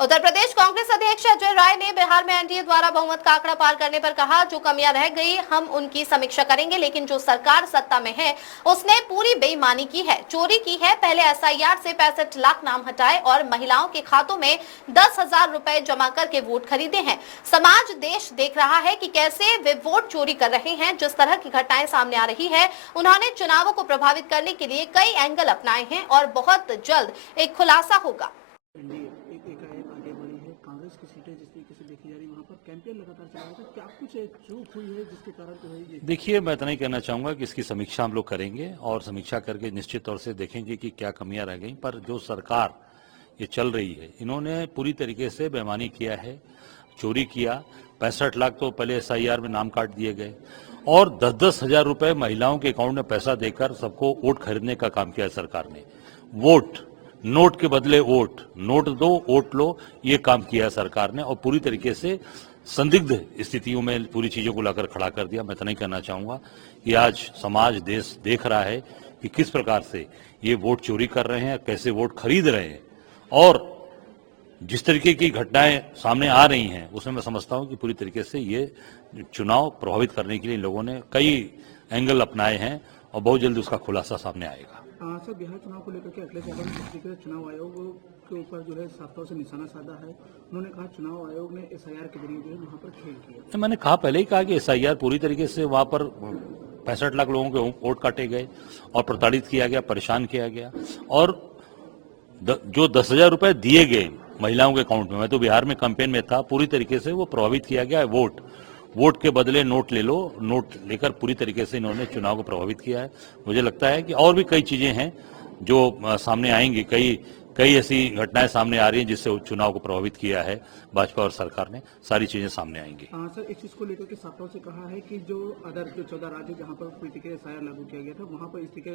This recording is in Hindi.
उत्तर प्रदेश कांग्रेस अध्यक्ष अजय राय ने बिहार में एनडीए द्वारा बहुमत का आंकड़ा पार करने पर कहा, जो कमियां रह गई हम उनकी समीक्षा करेंगे, लेकिन जो सरकार सत्ता में है उसने पूरी बेईमानी की है, चोरी की है। पहले एसआईआर से 65 लाख नाम हटाए और महिलाओं के खातों में 10,000 रुपए जमा करके वोट खरीदे हैं। समाज देश देख रहा है कि कैसे वे वोट चोरी कर रहे हैं। जिस तरह की घटनाएं सामने आ रही है, उन्होंने चुनावों को प्रभावित करने के लिए कई एंगल अपनाए हैं और बहुत जल्द एक खुलासा होगा। आगे बढ़ी है, कांग्रेस की सीटें जिस तरीके से देखी जा रही है, वहाँ पर कैंपेन लगातार चल रहा है। क्या कुछ चूक हुई है जिसके कारण जो है ये? देखिए, मैं इतना ही कहना चाहूँगा कि इसकी समीक्षा हम लोग करेंगे और समीक्षा करके निश्चित तौर से देखेंगे कि क्या कमियां रह गई। पर जो सरकार ये चल रही है, इन्होंने पूरी तरीके से बेईमानी किया है, चोरी किया। 65 लाख तो पहले एसआईआर में नाम काट दिए गए और 10-10 हजार रुपए महिलाओं के अकाउंट में पैसा देकर सबको वोट खरीदने का काम किया है सरकार ने। वोट, नोट के बदले वोट, नोट दो वोट लो, ये काम किया है सरकार ने और पूरी तरीके से संदिग्ध स्थितियों में पूरी चीजों को लाकर खड़ा कर दिया। मैं इतना ही कहना चाहूंगा कि आज समाज देश देख रहा है कि किस प्रकार से ये वोट चोरी कर रहे हैं, कैसे वोट खरीद रहे हैं और जिस तरीके की घटनाएं सामने आ रही हैं उसमें मैं समझता हूं कि पूरी तरीके से ये चुनाव प्रभावित करने के लिए लोगों ने कई एंगल अपनाए हैं और बहुत जल्दी उसका खुलासा सामने आएगा। सर, बिहार चुनाव को लेकर के अखिलेश यादव ने जिस तरीके से चुनाव आयोग के ऊपर जो है साफ तौर से निशाना साधा है, उन्होंने कहा चुनाव आयोग ने एसआईआर के जरिए जो है वहाँ पर खेल किया। मैंने कहा पहले ही कहा कि एसआईआर पूरी तरीके से वहां पर 65 लाख लोगों के वोट काटे गए और प्रताड़ित किया गया, परेशान किया गया और जो 10,000 रुपए दिए गए महिलाओं के अकाउंट में, मैं तो बिहार में कैंपेन में था, पूरी तरीके से वो प्रभावित किया गया है। वोट के बदले नोट ले लो, नोट लेकर पूरी तरीके से इन्होंने चुनाव को प्रभावित किया है। मुझे लगता है कि और भी कई चीजें हैं जो सामने आएंगी, कई ऐसी घटनाएं सामने आ रही हैं जिससे चुनाव को प्रभावित किया है भाजपा और सरकार ने, सारी चीजें सामने आएंगी। सर, इस चीज को लेकर के साफ तौर से कहा है कि जो 14 राज्य जहाँ पर एसआईआर लागू किया गया था, वहाँ पर इस तरीके